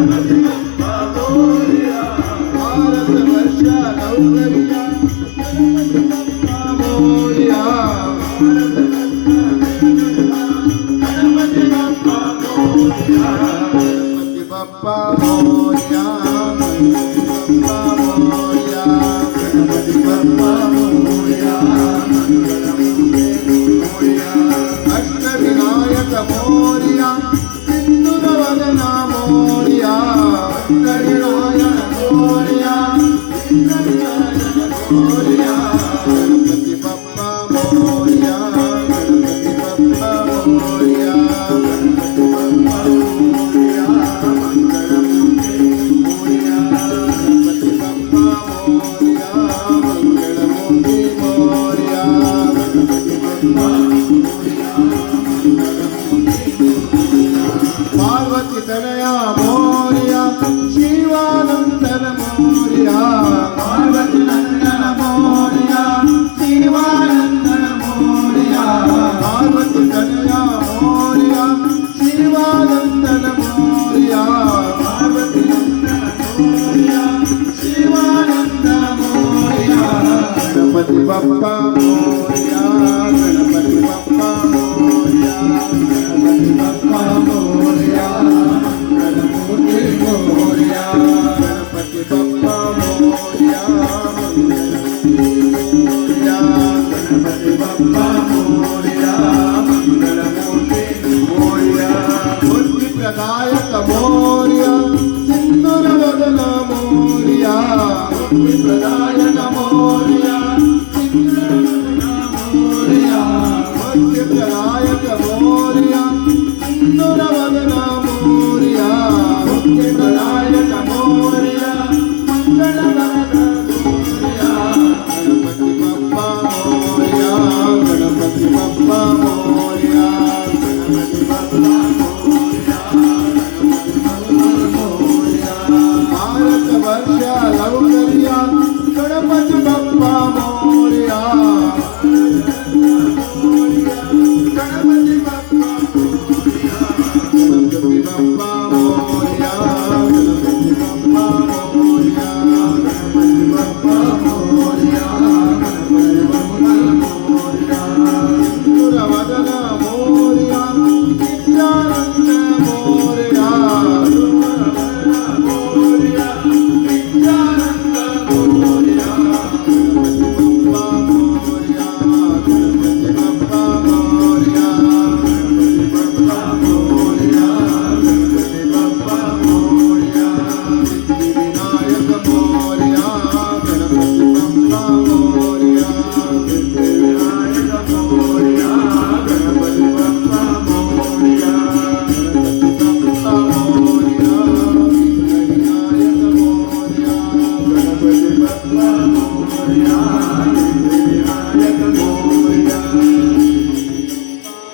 बाप्पा मोरया, गणपती बाप्पा मोरया, गणपती बाप्पा मोरया, गणपती मोरया, गणपती बाप्पा मोरया, मोरया, गणपती बाप्पा मोरया, मंगलमूर्ती मोरया, बुद्धिप्रदायक मोरया, सिंदूरवदन मोरया, बुद्धिप्रदायक मोरया, मुक्तिप्रदायक मोरया, सिंदूरवदन मोरया, मुक्तिप्रदायक मोरया, मंगलवदन मोरया, गणपती बाप्पा मोरया, गणपती बाप्पा मोरया, गणपती बाप्पा मोरया, गणपती मोरया, भारत वर्ष लवकरिया, गणपती बाप्पा